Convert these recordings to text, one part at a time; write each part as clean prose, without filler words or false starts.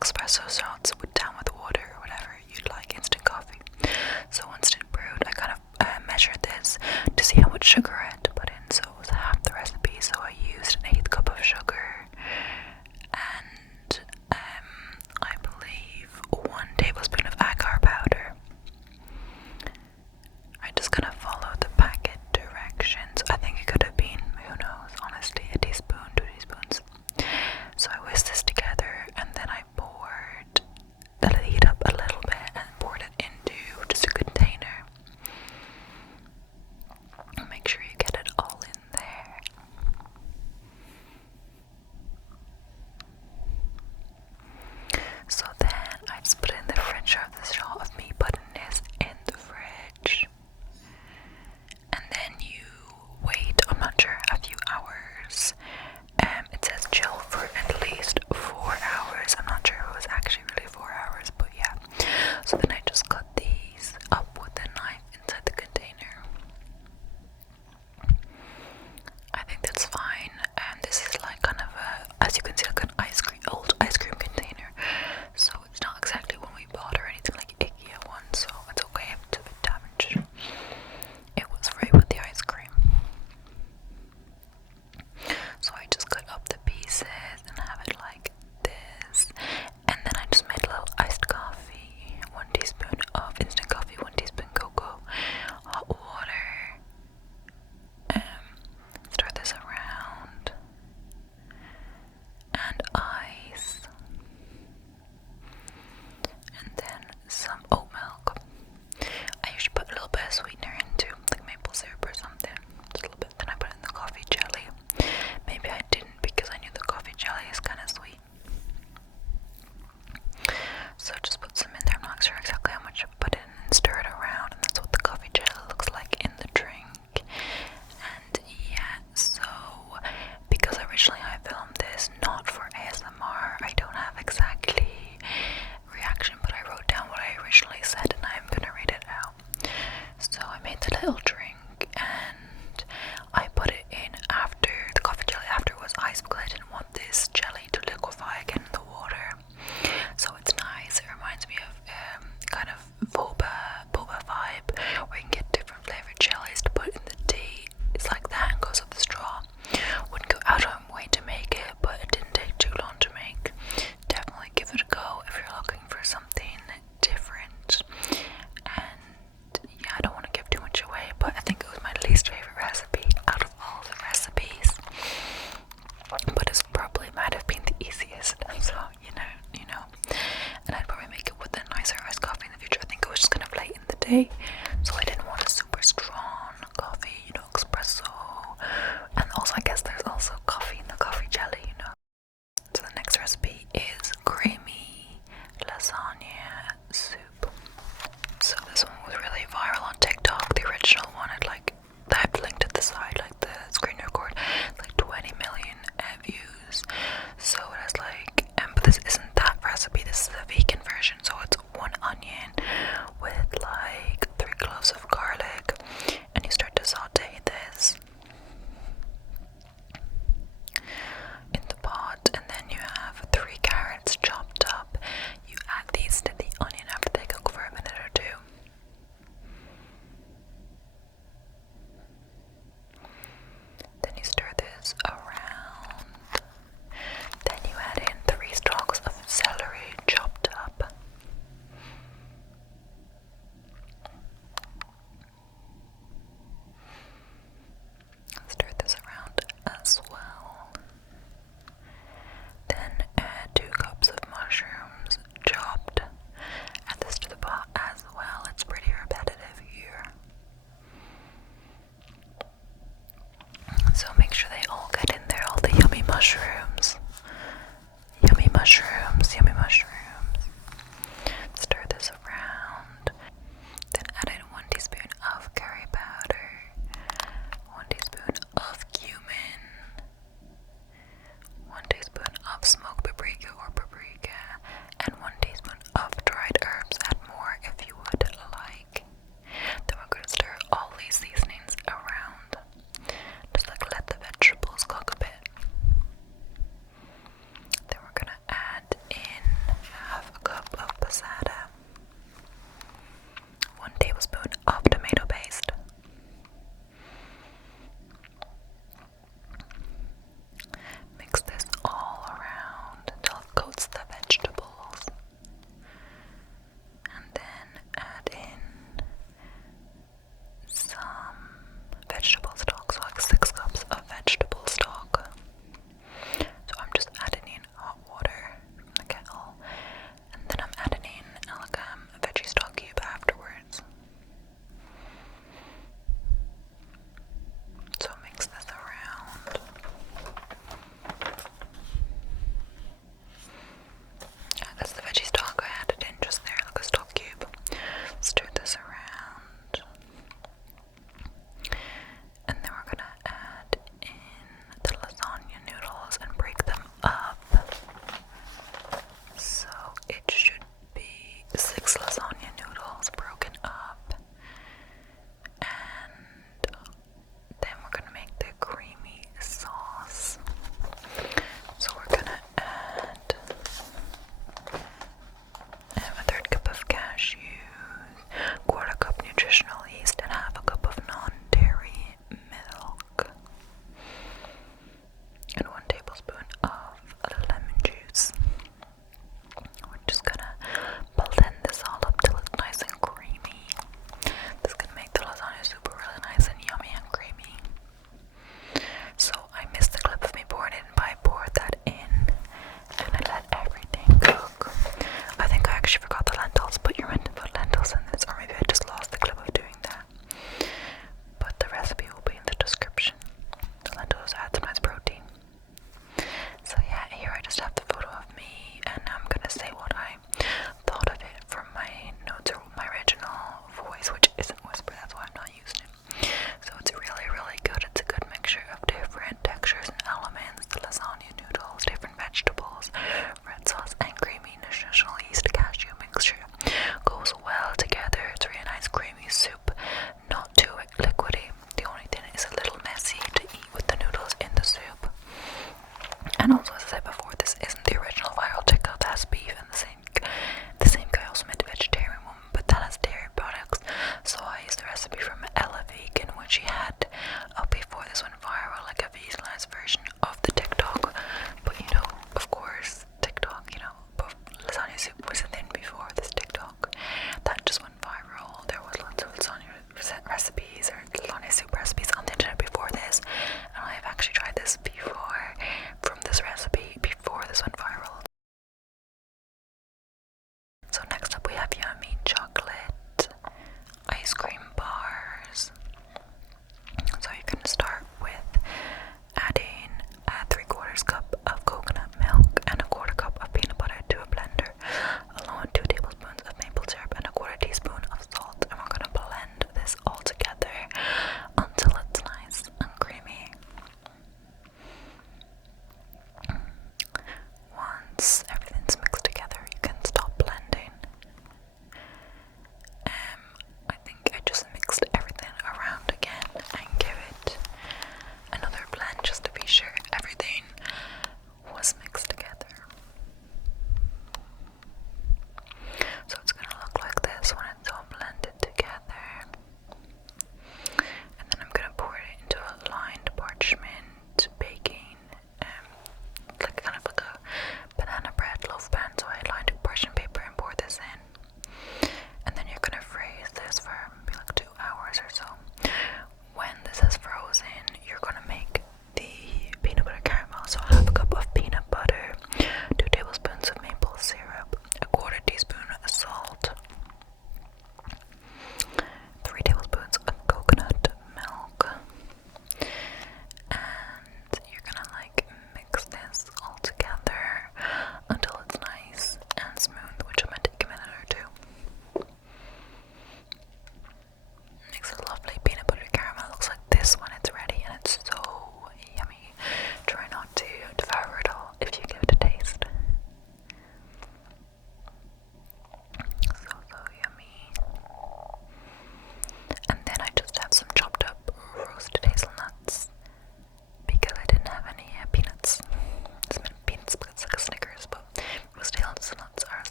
espresso shots down with water or whatever you'd like, instant coffee. So once it brewed, I kind of measured this to see how much sugar I had to put in. So it was half the recipe, so I used an 1/8 cup of sugar and I believe 1 tablespoon of agar powder. I just kind of followed the packet directions. I think it could have been, who knows, honestly, a teaspoon, 2 teaspoons. So I whisked this together and then I let it heat up a little bit and poured it into just a container. Make sure you get it all in there. So then I just put it in the fridge. I have this shot of me putting this in the fridge. And then you wait, I'm not sure, a few hours. It says chill for at least 4 hours. I'm not sure if it was actually really 4 hours, but yeah. So then I just cut these up with a knife inside the container. I think that's fine. And this is like kind of a, as you can see, like an old ice cream container. So it's not exactly one we bought or anything like IKEA one, so it's okay if it's a bit damaged. It was free with the ice cream. So I just cut up the pieces and have it like this. And then I just made a little iced coffee, 1 teaspoon of instant coffee, 1 teaspoon cocoa, hot water. Stir this around. And ice. And then some oat milk. I usually put a little bit of sweetener into, like maple syrup or something. Just a little bit. Then I put in the coffee jelly. Maybe I didn't because I knew the coffee jelly is kind of sweet. So just put some in there. I'm not sure exactly how much I put in and stir it around. And that's what the coffee jelly looks like in the drink. And yeah, so because originally I filmed this not for ASMR, I don't have exactly reaction, but I wrote down what I originally said and I'm gonna read it out. So I made the little drink and I put it in after the coffee jelly, after it was ice, because I didn't want this jelly to liquefy again in the water. So it's nice. It reminds me of kind of boba vibe, where you can get different flavored jellies to put in the tea. It's like that and goes up the straw. Wouldn't go out of my way to make it, but it didn't take too long to make. Definitely give it a go if you're looking for something different. And yeah, I don't want to give too much away, but I think it was my least favorite recipe out of all the recipes. But it probably might have been the easiest, so you know. And I'd probably make it with a nicer iced coffee in the future. I think it was just kind of late in the day, so I didn't want a super strong coffee, espresso. And also, I guess there's also coffee in the coffee jelly, So the next recipe is creamy lasagna soup. So this one was really viral on TikTok. The original one had I've linked at the side, like the screen record, like 20 million views. So it has but this isn't that recipe. This is a vegan version. So it's 1 onion with 3 cloves of garlic, and you start to saute this in the pot, and then you have 3 carrots chopped up. You add these to the onion after they cook for a minute or 2. Then you stir this around. Then you add in 3 stalks of celery chopped up. Stir this around as well. Then add 2 cups of mushrooms chopped. Add this to the pot as well. It's pretty repetitive here. So make sure they all get in there, all the yummy mushrooms. Yummy mushrooms, yummy mushrooms. Stir this around. Then add in 1 teaspoon of curry powder, 1 teaspoon of cumin, 1 teaspoon of smoked paprika or paprika, and 1 teaspoon of dried herbs. Add more if you would like. Then we're going to stir all these seasonings around. Just let the vegetables cook a bit. Then we're going to add in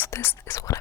So this is what